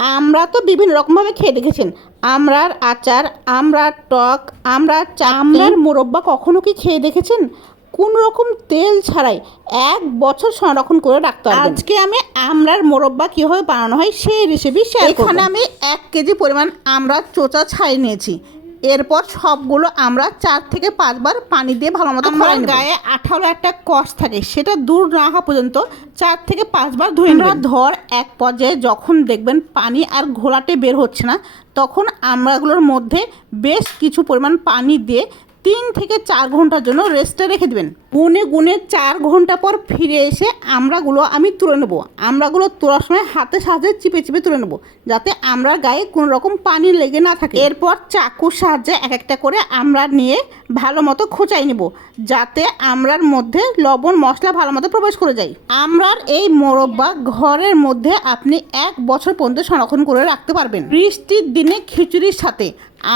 আমরা তো বিভিন্ন রকমভাবে খেয়ে দেখেছেন। আমড়ার আচার, আমড়ার টক, আমড়ার আমড়ার মোরব্বা কখনো কি খেয়ে দেখেছেন? কোন রকম তেল ছাড়াই 1 বছর সংরক্ষণ করে রাখতে পারবেন। আজকে আমি আমড়ার মোরব্বা কীভাবে বানানো হয় সেই রেসিপি শেয়ার করব। এখানে আমি 1 কেজি পরিমাণ আমড়ার চোচা ছাড়িয়ে নিয়েছি। এরপর সবগুলো আমরা 4 থেকে 5 বার পানি দিয়ে ভালো মতো খোলা নেব। গায়ে আঠালো একটা কষ থাকে, সেটা দূর না হওয়া পর্যন্ত 4 থেকে 5 বার ধুয়ে নেব। ধর এক পর্যায়ে যখন দেখবেন পানি আর ঘোলাটে বের হচ্ছে না, তখন আমড়াগুলোর মধ্যে বেশ কিছু পরিমাণ পানি দিয়ে 3 থেকে 4 ঘন্টার জন্য রেস্টে রেখে দেবেন। গুনে গুনে 4 ঘন্টা পর ফিরে এসে আমড়াগুলো আমি তুলে নেব। আমড়াগুলো তোলার সময় হাতের সাহায্যে চিপে চিপে তুলে নেব, যাতে আমড়ার গায়ে কোনো রকম পানি লেগে না থাকে। এরপর চাকুর সাহায্যে এক একটা করে আমড়া নিয়ে ভালো মতো খোঁচাই নেব, যাতে আমড়ার মধ্যে লবণ মশলা ভালো মতো প্রবেশ করে যায়। আমড়ার এই মোরব্বা ঘরের মধ্যে আপনি 1 বছর পর্যন্ত সংরক্ষণ করে রাখতে পারবেন। বৃষ্টির দিনে খিচুড়ির সাথে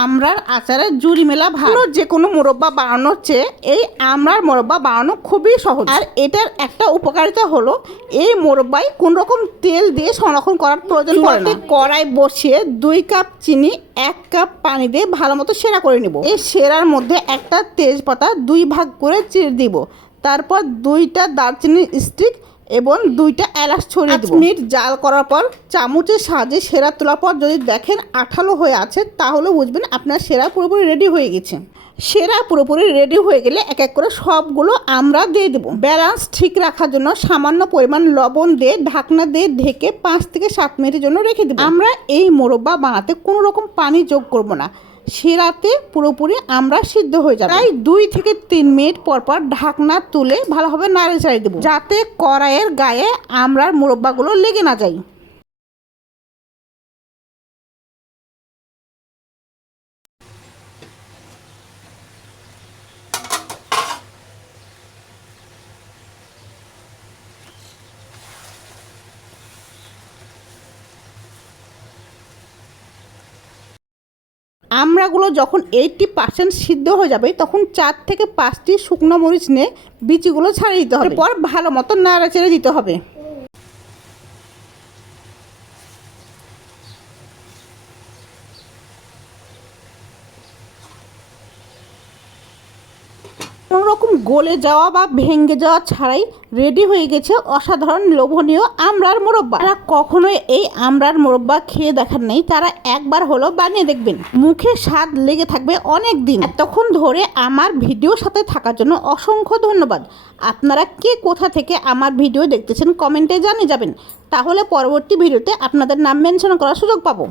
আমড়ার আচারের জুড়ি মেলা ভালো। যে কোনো মোরব্বা বানানোর চেয়ে এই আমড়ার মোরব্বা বানানো খুবই সহজ। আর এটার একটা উপকারিতা হলো এই মোরব্বায় কোন রকম তেল দিয়ে সংরক্ষণ করার প্রয়োজন পড়ে না। কড়াই বসিয়ে 2 কাপ চিনি 1 কাপ পানি দিয়ে ভালো মতো সেরা করে নেব। এই সেরার মধ্যে একটা তেজপাতা 2 ভাগ করে চিড়ে দিব। তারপর 2টা দারচিনির স্টিক এবং 2টা এলাচ ছড়িয়ে দেব। 5 মিনিট জাল করার পর চামচের সাহায্যে সেরা তোলার পর যদি দেখেন আঠালো হয়ে আছে, তাহলে বুঝবেন আপনার সেরা পুরোপুরি রেডি হয়ে গেছে। সেরা পুরোপুরি রেডি হয়ে গেলে এক এক করে সবগুলো আমরা দিয়ে দেবো। ব্যালেন্স ঠিক রাখার জন্য সামান্য পরিমাণ লবণ দিয়ে ঢাকনা দিয়ে ঢেকে 5 থেকে 7 মিনিটের জন্য রেখে দেবো। আমরা এই মোরব্বা বানাতে কোনো রকম পানি যোগ করব না, সেরাতে পুরোপুরি আমরা সিদ্ধ হয়ে যাবে। তাই 2 থেকে 3 মিনিট পর পর ঢাকনা তুলে ভালোভাবে নাড়ে চাড়িয়ে দেবো, যাতে কড়াইয়ের গায়ে আমড়ার মোরব্বাগুলো লেগে না যায়। আমড়াগুলো যখন 80% সিদ্ধ হয়ে যাবে, তখন 4 থেকে 5টি শুকনো মরিচ নিয়ে বিচিগুলো ছাড়িয়ে দিতে হবে। এরপর ভালো মতো নাড়াচাড়া দিতে হবে। কোনো রকম গলে যাওয়া বা ভেঙে যাওয়া ছাড়াই রেডি হয়ে গেছে অসাধারণ লোভনীয় আমড়ার মোরব্বা। যারা কখনোই এই আমড়ার মোরব্বা খেয়ে দেখেন নাই, তারা একবার হলো বানিয়ে দেখবেন, মুখে স্বাদ লেগে থাকবে অনেক দিন। এতক্ষণ ধরে আমার ভিডিওর সাথে থাকার জন্য অসংখ্য ধন্যবাদ। আপনারা কে কোথা থেকে আমার ভিডিও দেখতেছেন কমেন্টে জানিয়ে যাবেন, তাহলে পরবর্তী ভিডিওতে আপনাদের নাম মেনশন করার সুযোগ পাবো।